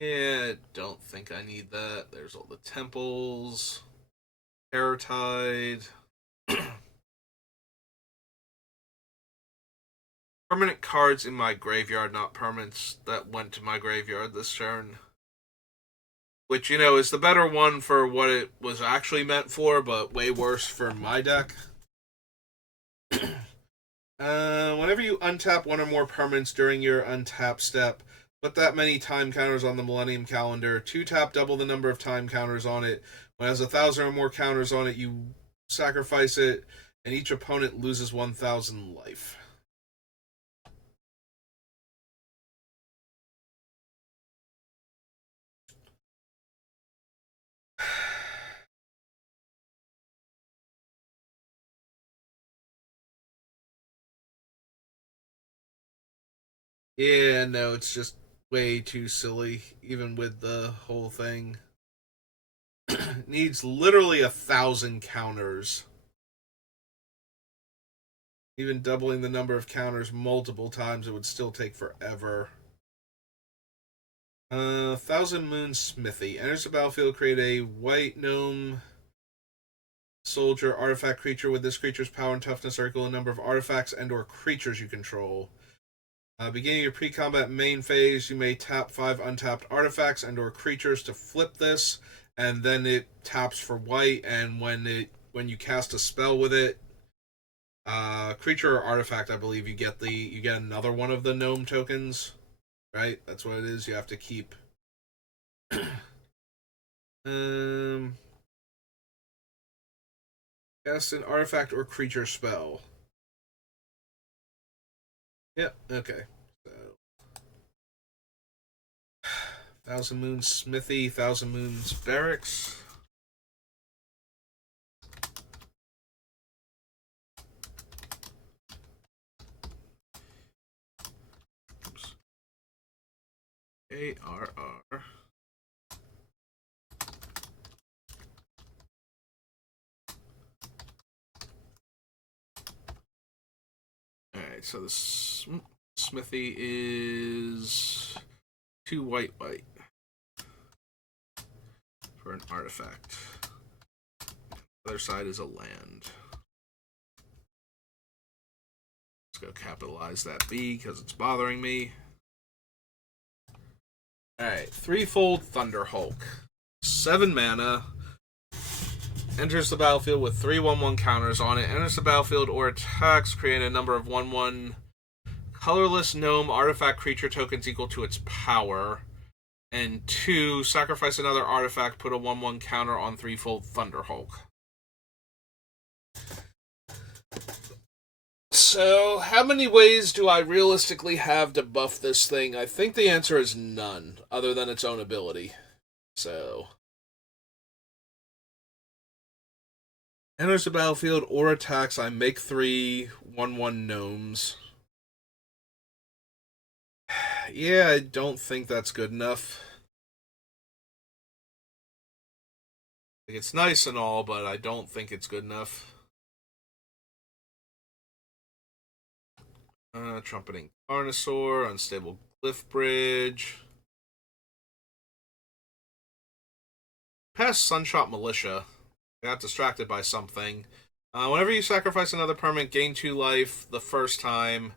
Yeah, don't think I need that. There's all the temples. Terror Tide. Permanent cards in my graveyard, not permanents that went to my graveyard this turn. Which, you know, is the better one for what it was actually meant for, but way worse for my deck. Whenever you untap one or more permanents during your untap step, put that many time counters on the Millennium Calendar. 2-tap, double the number of time counters on it. When it has 1,000 or more counters on it, you sacrifice it, and each opponent loses 1,000 life. Yeah, no, it's just way too silly, even with the whole thing. Needs literally 1,000 counters. Even doubling the number of counters multiple times, it would still take forever. Thousand Moon Smithy. Enters the battlefield, create a white gnome soldier artifact creature. With this creature's power and toughness are equal to the number of artifacts and or creatures you control. Beginning your pre-combat main phase, you may tap 5 untapped artifacts and or creatures to flip this, and then it taps for white, and when you cast a spell with it, creature or artifact, I believe you get another one of the gnome tokens, right? That's what it is. You have to keep cast an artifact or creature spell. Yep, okay. So Thousand Moons Smithy, Thousand Moons Barracks. ARR. Alright, so this Smithy is 2 white for an artifact. The other side is a land. Let's go capitalize that B because it's bothering me. Alright, Threefold Thunderhulk. 7 mana. Enters the battlefield with 3/1/1 counters on it. Enters the battlefield or attacks, create a number of 1/1 colorless gnome artifact creature tokens equal to its power. And 2, sacrifice another artifact, put a 1/1 counter on Threefold Thunderhulk. So, how many ways do I realistically have to buff this thing? I think the answer is none, other than its own ability. So, enters the battlefield or attacks, I make 3 1/1 gnomes. Yeah, I don't think that's good enough. Like, it's nice and all, but I don't think it's good enough. Trumpeting Carnosaur, Unstable Glyph Bridge. Past Sunshot Militia. I got distracted by something. Whenever you sacrifice another permanent, gain 2 life the first time.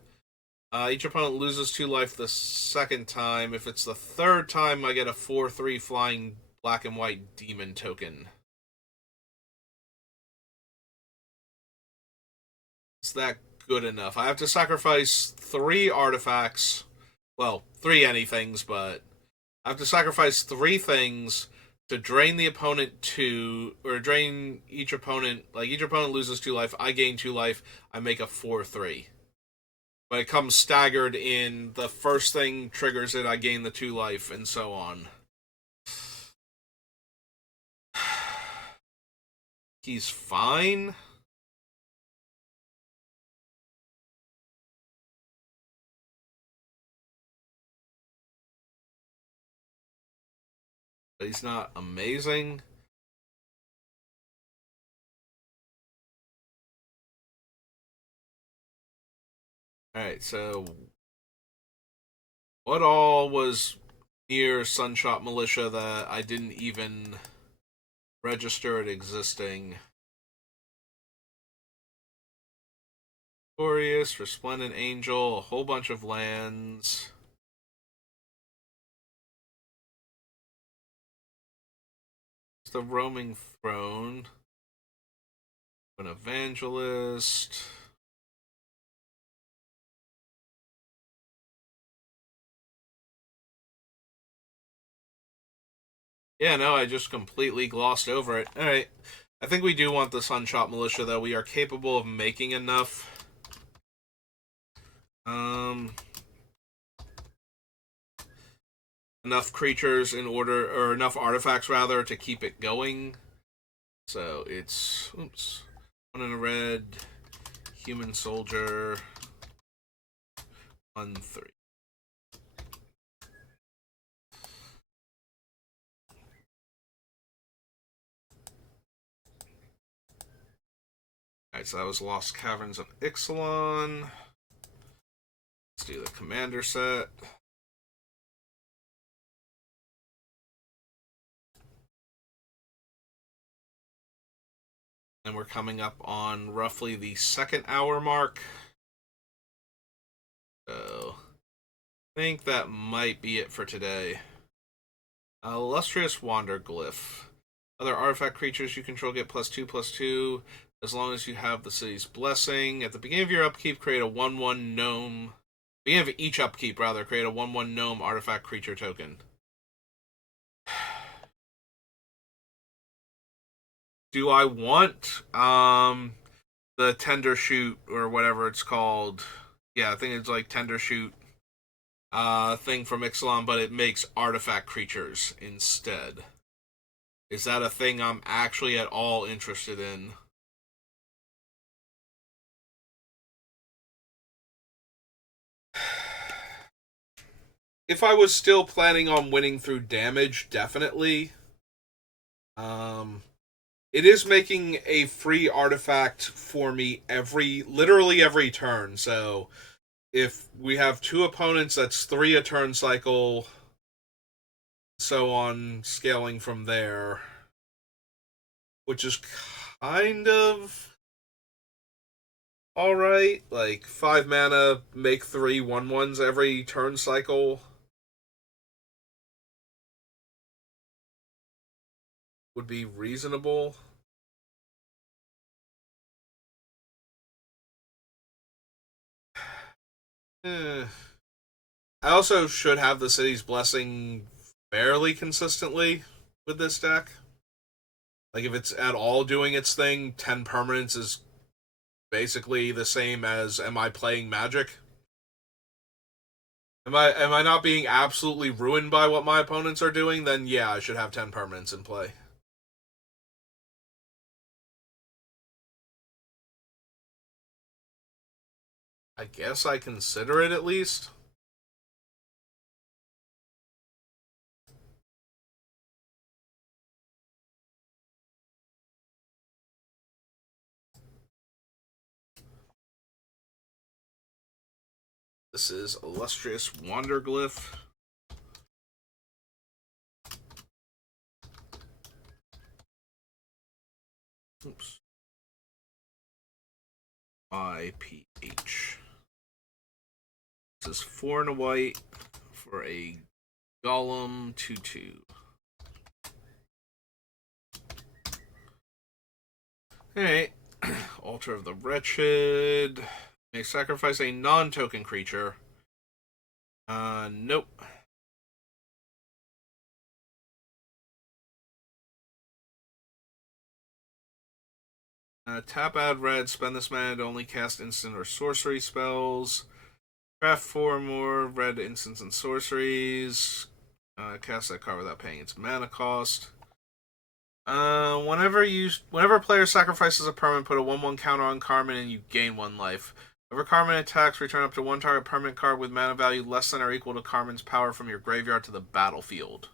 Each opponent loses 2 life the second time. If it's the third time, I get a 4/3 flying black and white demon token. Is that good enough? I have to sacrifice 3 artifacts. Well, 3 anythings, but I have to sacrifice 3 things to drain the opponent 2, or drain each opponent. Like, each opponent loses 2 life. I gain 2 life. I make a 4/3. But it comes staggered in the first thing triggers it, I gain the 2 life, and so on. He's fine. But he's not amazing. Alright, so what all was near Sunshot Militia that I didn't even register it existing? Glorious, Resplendent Angel, a whole bunch of lands. It's the Roaming Throne. An Evangelist. Yeah, no, I just completely glossed over it. Alright. I think we do want the Sunshot Militia, though. We are capable of making enough. Enough creatures in order, or enough artifacts, rather, to keep it going. So it's, oops, 1 in a red, Human Soldier, 1/3. Alright, so that was Lost Caverns of Ixalan. Let's do the Commander set. And we're coming up on roughly the 2nd hour mark. So, I think that might be it for today. Illustrious Wanderglyph. Other artifact creatures you control get +2/+2 as long as you have the city's blessing. At the beginning of your upkeep, create a 1/1 gnome. Beginning of each upkeep, rather, create a 1/1 gnome artifact creature token. Do I want the Tender Shoot, or whatever it's called? Yeah, I think it's like Tender Shoot thing from Ixalan, but it makes artifact creatures instead. Is that a thing I'm actually at all interested in? If I was still planning on winning through damage, definitely. Um, it is making a free artifact for me literally every turn. So if we have 2 opponents, that's 3 a turn cycle, so on, scaling from there, which is kind of alright. Like, 5 mana, make 3 1/1s every turn cycle would be reasonable. Eh. I also should have the city's blessing fairly consistently with this deck. Like, if it's at all doing its thing, 10 permanents is basically the same as, am I playing Magic? Am I not being absolutely ruined by what my opponents are doing? Then yeah, I should have 10 permanents in play. I guess I consider it, at least. This is Illustrious Wanderglyph. Oops. IPH. This is 4 and a white for a Golem 2/2. Alright. Altar of the Wretched. May sacrifice a non-token creature. Nope. Tap, add red, spend this mana to only cast instant or sorcery spells. Craft 4 more red instants and sorceries. Cast that card without paying its mana cost. Whenever a player sacrifices a permanent, put a 1/1 counter on Carmen and you gain 1 life. Whenever Carmen attacks, return up to 1 target permanent card with mana value less than or equal to Carmen's power from your graveyard to the battlefield.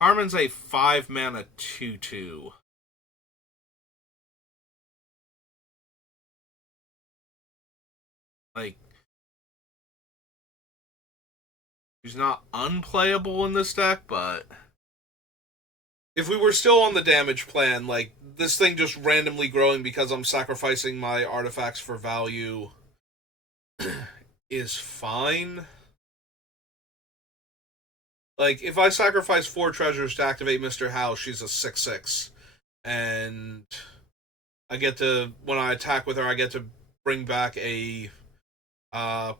Carmen's a 5 mana 2/2. Like, she's not unplayable in this deck, but if we were still on the damage plan, like, this thing just randomly growing because I'm sacrificing my artifacts for value is fine. Like, if I sacrifice 4 treasures to activate Mr. House, she's a 6/6. And I get to, when I attack with her, I get to bring back a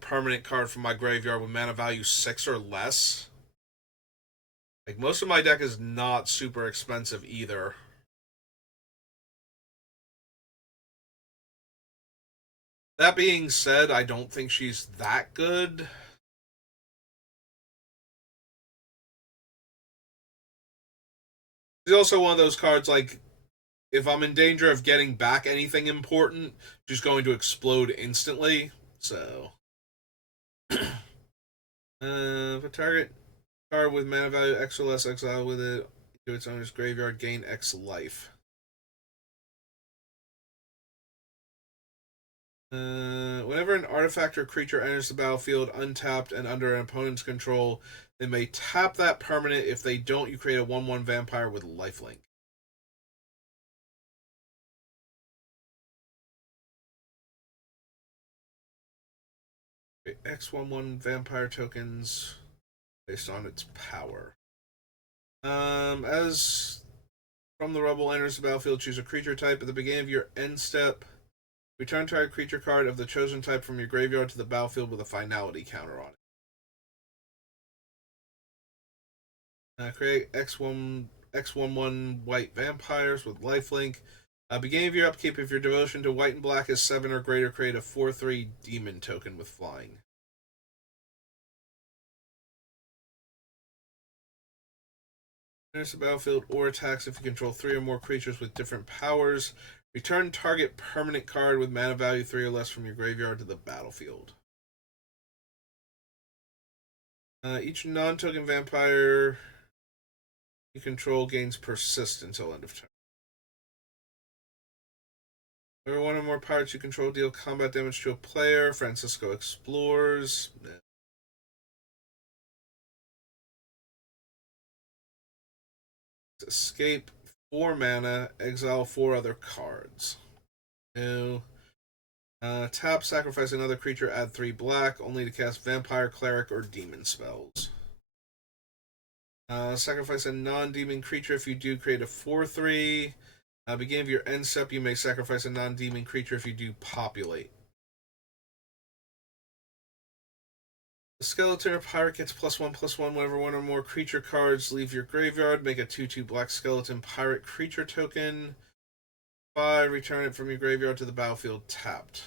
permanent card from my graveyard with mana value 6 or less. Like, most of my deck is not super expensive either. That being said, I don't think she's that good. She's also one of those cards, like, if I'm in danger of getting back anything important, she's going to explode instantly. So, if a target card with mana value X or less exile with it to its owner's graveyard, gain X life. Whenever an artifact or creature enters the battlefield untapped and under an opponent's control, they may tap that permanent. If they don't, you create a 1/1 vampire with lifelink. X11 vampire tokens based on its power. As from the rubble enters the battlefield, choose a creature type. At the beginning of your end step, return target creature card of the chosen type from your graveyard to the battlefield with a finality counter on it. Create X11 white vampires with lifelink. Beginning of your upkeep, if your devotion to white and black is 7 or greater, create a 4/3 demon token with flying. Enters the battlefield or attacks if you control 3 or more creatures with different powers. Return target permanent card with mana value 3 or less from your graveyard to the battlefield. Each non-token vampire you control gains persist until end of turn. Whenever 1 or more pirates you control deal combat damage to a player, Francisco explores. Escape 4 mana, exile 4 other cards. No. Tap, sacrifice another creature, add 3 black, only to cast vampire, cleric, or demon spells. Sacrifice a non-demon creature. If you do, create a 4/3. Beginning of your end step, you may sacrifice a non-demon creature if you do populate. The skeleton or pirate gets +1/+1 whenever 1 or more creature cards leave your graveyard. Make a 2/2 black skeleton pirate creature token. 5, return it from your graveyard to the battlefield tapped.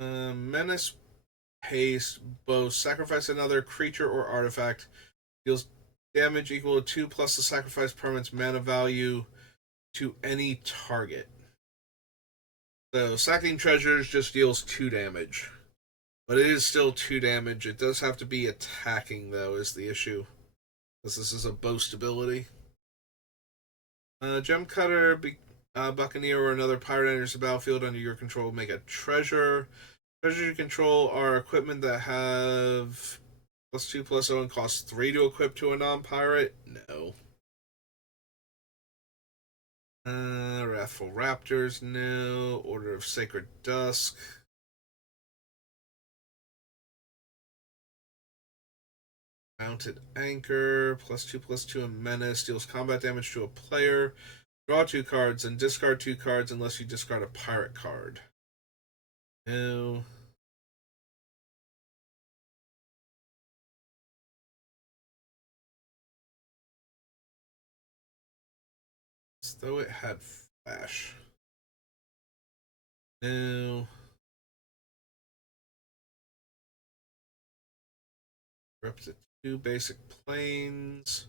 Menace haste, both sacrifice another creature or artifact, deals damage equal to 2 plus the sacrifice permanent's mana value to any target. So, sacking treasures just deals 2 damage. But it is still 2 damage. It does have to be attacking, though, is the issue. Because this is a boast ability. Gem Cutter, Buccaneer, or another pirate enters the battlefield under your control. Make a treasure. Treasures you control are equipment that have +2/+0 and cost 3 to equip to a non-pirate. No. Wrathful Raptors, no. Order of Sacred Dusk. Mounted Anchor, +2/+2 and Menace, deals combat damage to a player. Draw 2 cards and discard 2 cards unless you discard a pirate card. No. As though it had Flash. No. Up to 2 basic planes.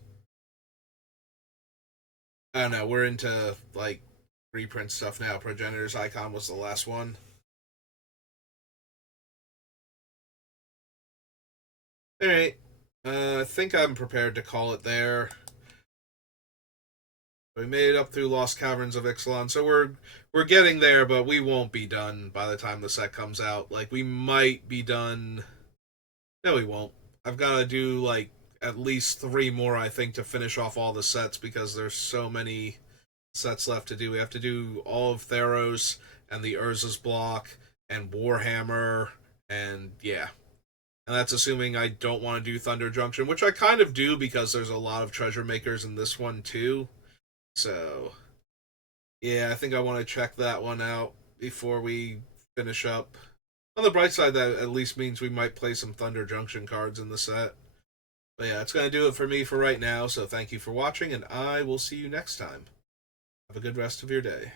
Oh no, we're into like reprint stuff now. Progenitor's Icon was the last one. Alright. I think I'm prepared to call it there. We made it up through Lost Caverns of Ixalan, so we're getting there, but we won't be done by the time the set comes out. Like, we might be done. No, we won't. I've got to do like at least 3 more, I think, to finish off all the sets because there's so many sets left to do. We have to do all of Theros and the Urza's block and Warhammer, and yeah. And that's assuming I don't want to do Thunder Junction, which I kind of do because there's a lot of treasure makers in this one too. So, yeah, I think I want to check that one out before we finish up. On the bright side, that at least means we might play some Thunder Junction cards in the set. But yeah, it's going to do it for me for right now, so thank you for watching, and I will see you next time. Have a good rest of your day.